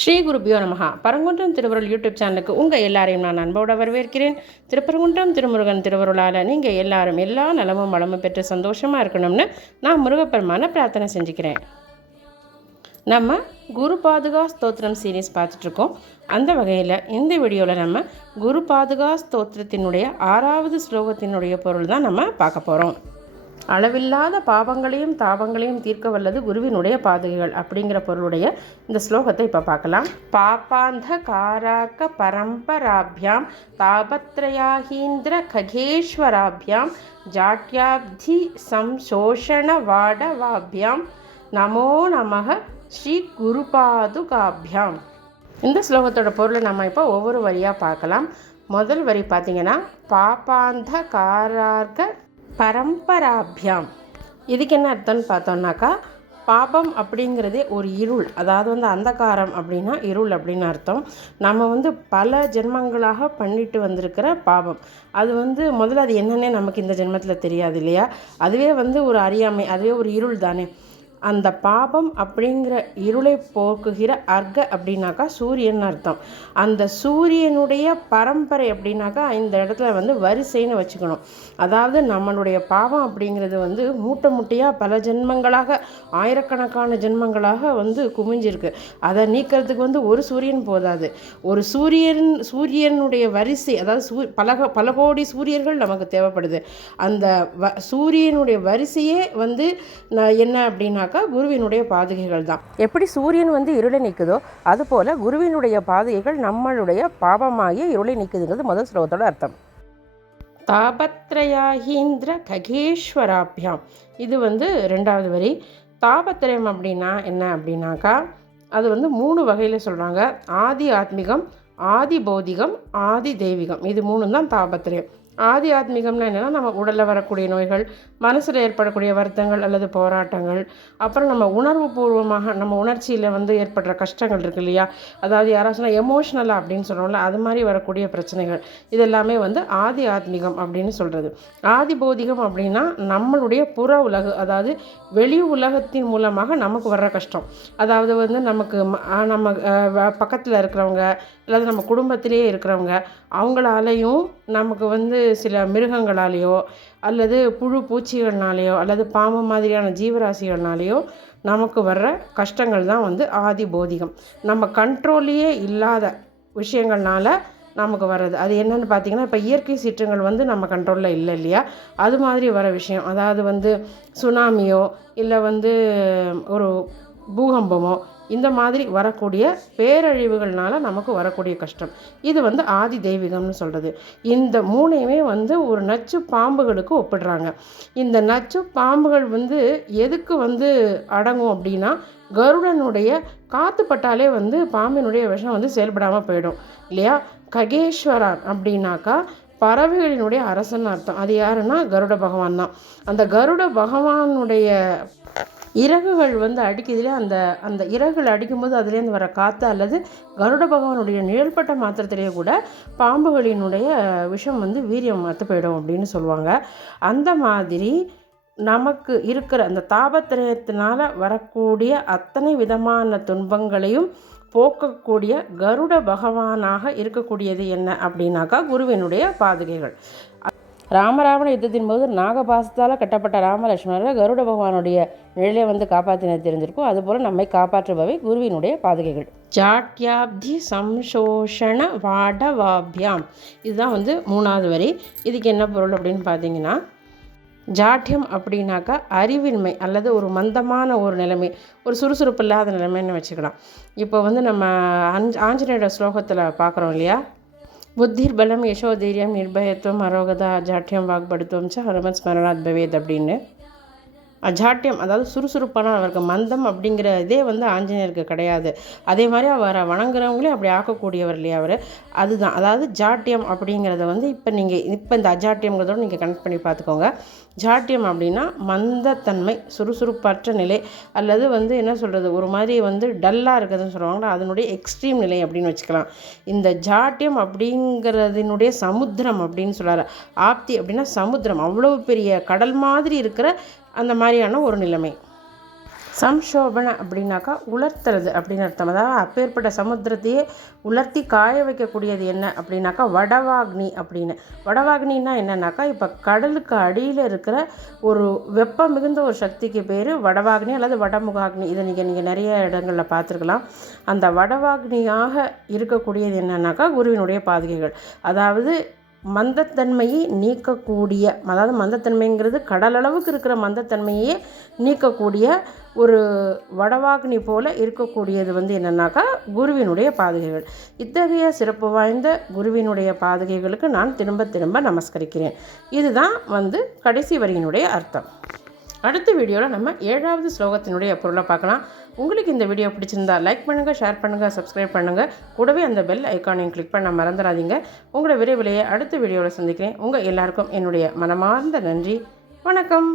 ஸ்ரீ குருபியோ நமஹா. பரங்குன்றம் திருவருள் யூடியூப் சேனலுக்கு உங்கள் எல்லாரையும் நான் அன்போடு வரவேற்கிறேன். திருப்பரங்குன்றம் திருமுருகன் திருவருளால் நீங்கள் எல்லாரும் எல்லா நலமும் வளமும் பெற்று சந்தோஷமாக இருக்கணும்னு நான் முருகப்பெருமான பிரார்த்தனை செஞ்சுக்கிறேன். நம்ம குரு பாதுகா ஸ்தோத்திரம் சீரீஸ் பார்த்துட்ருக்கோம் அந்த வகையில் இந்த வீடியோவில் நம்ம குரு பாதுகா ஸ்தோத்திரத்தினுடைய ஆறாவது ஸ்லோகத்தினுடைய பொருள் தான் நம்ம பார்க்க போகிறோம் அளவில்லாத பாவங்களையும் தாபங்களையும் தீர்க்க வல்லது குருவினுடைய பாதுகைகள் அப்படிங்கிற பொருளுடைய இந்த ஸ்லோகத்தை இப்போ பார்க்கலாம். பாப்பாந்த காராக்க பரம்பராபியாம் தாபத்ரயாகீந்திர ககேஸ்வராபியாம் ஜாட்யாப்தி சம்சோஷண வாடவாபியாம் நமோ நமக ஸ்ரீ குருபாதுகாபியாம். இந்த ஸ்லோகத்தோட பொருளை நம்ம இப்போ ஒவ்வொரு வரியாக பார்க்கலாம். முதல் வரி பார்த்தீங்கன்னா பாப்பாந்த காரார்க்க பரம்பராபியாம். இதுக்கு என்ன அர்த்தம்னு பார்த்தோம்னாக்கா பாபம் அப்படிங்கிறதே ஒரு இருள். அதாவது வந்து அந்தகாரம் அப்படின்னா இருள் அப்படின்னு அர்த்தம். நம்ம வந்து பல ஜென்மங்களாக பண்ணிட்டு வந்திருக்கிற பாபம். அது வந்து முதல்ல அது என்னன்னே நமக்கு இந்த ஜென்மத்தில் தெரியாது இல்லையா? அதுவே வந்து ஒரு அறியாமை அதுவே ஒரு இருள் தானே. அந்த பாபம் அப்படிங்கிற இருளை போக்குகிற அர்க்க அப்படின்னாக்கா சூரியன் அர்த்தம். அந்த சூரியனுடைய பரம்பரை அப்படின்னாக்கா இந்த இடத்துல வந்து வரிசைன்னு வச்சுக்கணும். அதாவது நம்மளுடைய பாவம் அப்படிங்கிறது வந்து மூட்டை முட்டையாக பல ஜென்மங்களாக ஆயிரக்கணக்கான ஜென்மங்களாக வந்து குமிஞ்சிருக்கு. அதை நீக்கிறதுக்கு வந்து ஒரு சூரியன் போதாது. ஒரு சூரியன் சூரியனுடைய வரிசை அதாவது சூ பலக பல கோடி சூரியர்கள் நமக்கு தேவைப்படுது. அந்த வ சூரியனுடைய வரிசையே வந்து என்ன அப்படின்னாக்கா பார்த்தாக்கா குருவினுடைய பாதுகைகள் தான். எப்படி சூரியன் வந்து இருளை நிற்குதோ அதுபோல் குருவினுடைய பாதுகைகள் நம்மளுடைய பாபமாகிய இருளை நிற்குதுங்கிறது முதல் ஸ்லோகத்தோட அர்த்தம். தாபத்ரயாஹீந்திர ககேஸ்வராபியாம். இது வந்து ரெண்டாவது வரி. தாபத்திரயம் அப்படின்னா என்ன அப்படின்னாக்கா அது வந்து மூணு வகையில் சொல்கிறாங்க ஆதி ஆத்மிகம் ஆதி பௌதிகம் ஆதி தெய்வீகம். இது மூணு தான் தாபத்திரயம் ஆதி ஆத்மீகம்னா என்னென்னா நம்ம உடலில் வரக்கூடிய நோய்கள் மனசில் ஏற்படக்கூடிய வருத்தங்கள் அல்லது போராட்டங்கள் அப்புறம் நம்ம உணர்வு பூர்வமாக நம்ம உணர்ச்சியில் வந்து ஏற்படுற கஷ்டங்கள் இருக்கு இல்லையா? அதாவது யாராச்சும் எமோஷ்னலாக அப்படின்னு சொல்கிறோம்ல அது மாதிரி வரக்கூடிய பிரச்சனைகள். இது எல்லாமே வந்து ஆதி ஆத்மீகம் அப்படின்னு சொல்கிறது ஆதி பௌதிகம் அப்படின்னா நம்மளுடைய புற உலகு அதாவது வெளி உலகத்தின் மூலமாக நமக்கு வர்ற கஷ்டம். அதாவது வந்து நமக்கு நம்ம பக்கத்தில் இருக்கிறவங்க அல்லது நம்ம குடும்பத்திலேயே இருக்கிறவங்க அவங்களாலையும் நமக்கு வந்து சில மிருகங்களாலேயோ அல்லது புழு பூச்சிகள்னாலேயோ அல்லது பாம்பு மாதிரியான ஜீவராசிகள்னாலேயோ நமக்கு வர்ற கஷ்டங்கள் தான் வந்து ஆதி போதிகம். நம்ம கண்ட்ரோல்லையே இல்லாத விஷயங்கள்னால நமக்கு வர்றது. அது என்னென்னு பார்த்தீங்கன்னா இப்போ இயற்கை சீற்றங்கள் வந்து நம்ம கண்ட்ரோலில் இல்லை இல்லையா? அது மாதிரி வர விஷயம். அதாவது வந்து சுனாமியோ இல்லை வந்து ஒரு பூகம்பமோ இந்த மாதிரி வரக்கூடிய பேரழிவுகள்னால நமக்கு வரக்கூடிய கஷ்டம். இது வந்து ஆதி தெய்வீகம்னு சொல்கிறது இந்த மூணையுமே வந்து ஒரு நச்சு பாம்புகளுக்கு ஒப்பிடுறாங்க. இந்த நச்சு பாம்புகள் வந்து எதுக்கு வந்து அடங்கும் அப்படின்னா கருடனுடைய காற்று பட்டாலே வந்து பாம்பினுடைய விஷம் வந்து செயல்படாமல் போயிடும். இல்லையா? ககேஸ்வரன் அப்படின்னாக்கா பறவைகளினுடைய அரசன் அர்த்தம். அது யாருன்னா? கருட பகவான் தான். அந்த கருட பகவானுடைய இறகுகள் வந்து அடிக்கிறதுலே அந்த அந்த இறகுகள் அடிக்கும்போது அதுலேருந்து வர காற்று அல்லது கருட பகவானுடைய நிழல்பட்ட மாத்திரத்திலேயே கூட பாம்புகளினுடைய விஷம் வந்து வீரியம் மற்ற போயிடும் அப்படின்னு சொல்லுவாங்க. அந்த மாதிரி நமக்கு இருக்கிற அந்த தாபத்திரயத்தினால் வரக்கூடிய அத்தனை விதமான துன்பங்களையும் போக்கக்கூடிய கருட பகவானாக இருக்கக்கூடியது என்ன அப்படின்னாக்கா குருவினுடைய பாதுகைகள். ராமராவண யுத்தத்தின் போது நாகபாசத்தால் கட்டப்பட்ட ராமலட்சுமணரை கருட பகவானுடைய நிழலை வந்து காப்பாற்றின தெரிஞ்சிருக்கும் அதுபோல் நம்மை காப்பாற்றுபவை குருவினுடைய பாதுகைகள். ஜாட்யாப்தி சம்சோஷண வாடவாபியாம். இதுதான் வந்து மூணாவது வரி. இதுக்கு என்ன பொருள் அப்படின்னு பார்த்தீங்கன்னா ஜாட்டியம் அப்படின்னாக்கா அறிவின்மை அல்லது ஒரு மந்தமான ஒரு நிலைமை ஒரு சுறுசுறுப்பு இல்லாத நிலைமைன்னு வச்சுக்கலாம். இப்போ வந்து நம்ம அஞ்ச் ஆஞ்சநேயோட ஸ்லோகத்தில் பார்க்குறோம் இல்லையா? புத்திர்பலம் யசோதைரியம் நிர்பயத்துவம் அரோகதா அஜாட்டியம் வாக்படுத்துவம் ச ஹனுமத் ஸ்மரணாத் பவேத் அப்படின்னு அஜாட்டியம் அதாவது சுறுசுறுப்பான அவருக்கு மந்தம் அப்படிங்கிற இதே வந்து ஆஞ்சநேயருக்கு கிடையாது. அதே மாதிரி அவரை வணங்குறவங்களே அப்படி ஆக்கக்கூடியவர் இல்லையா அவர்? அதுதான். அதாவது ஜாட்டியம் அப்படிங்கிறத வந்து இப்போ நீங்கள் இப்போ இந்த அஜாட்டியங்கிறதோட நீங்கள் கனெக்ட் பண்ணி பார்த்துக்கோங்க. ஜாட்டியம் அப்படின்னா மந்தத்தன்மை சுறுசுறுப்பற்ற நிலை அல்லது வந்து என்ன சொல்கிறது ஒரு மாதிரி வந்து டல்லாக இருக்குதுன்னு சொல்லுவாங்களா அதனுடைய எக்ஸ்ட்ரீம் நிலை அப்படின்னு வச்சுக்கலாம். இந்த ஜாட்டியம் அப்படிங்கிறதுனுடைய சமுத்திரம் அப்படின்னு சொல்கிறார் ஆப்தி அப்படின்னா சமுத்திரம். அவ்வளோ பெரிய கடல் மாதிரி இருக்கிற அந்த மாதிரியான ஒரு நிலைமை. சம்சோபன அப்படின்னாக்கா உலர்த்துறது அப்படின்னு அர்த்தம். அதாவது அப்பேற்பட்ட சமுத்திரத்தையே உலர்த்தி காய வைக்கக்கூடியது என்ன அப்படின்னாக்கா வடவாக்னி அப்படின்னு. வடவாக்னின்னா என்னன்னாக்கா இப்போ கடலுக்கு அடியில் இருக்கிற ஒரு வெப்பம் மிகுந்த ஒரு சக்திக்கு பேர் வடவாக்னி அல்லது வடமுகாக்னி. இதை நீங்கள் நீங்கள் நிறைய இடங்களில் பார்த்துருக்கலாம். அந்த வடவாக்னியாக இருக்கக்கூடியது என்னன்னாக்கா குருவினுடைய பாதுகைகள். அதாவது மந்தத்தன்மையை நீக்கக்கூடிய அதாவது மந்தத்தன்மைங்கிறது கடலளவுக்கு இருக்கிற மந்தத்தன்மையே நீக்கக்கூடிய ஒரு வடவாக்னி போல் இருக்கக்கூடியது வந்து என்னென்னாக்கா குருவினுடைய பாதுகைகள். இத்தகைய சிறப்பு வாய்ந்த குருவினுடைய பாதுகைகளுக்கு நான் திரும்ப திரும்ப நமஸ்கரிக்கிறேன். இதுதான் வந்து கடைசி வரியினுடைய அர்த்தம். அடுத்த வீடியோவில் நம்ம ஏழாவது ஸ்லோகத்தினுடைய பொருளை பார்க்கலாம். உங்களுக்கு இந்த வீடியோ பிடிச்சிருந்தா லைக் பண்ணுங்கள் ஷேர் பண்ணுங்கள் சப்ஸ்கிரைப் பண்ணுங்கள் கூடவே அந்த பெல் ஐக்கானையும் கிளிக் பண்ண மறந்துடாதீங்க. உங்களை விரைவிலேயே அடுத்த வீடியோவில் சந்திக்கிறேன். உங்கள் எல்லாருக்கும் என்னுடைய மனமார்ந்த நன்றி. வணக்கம்.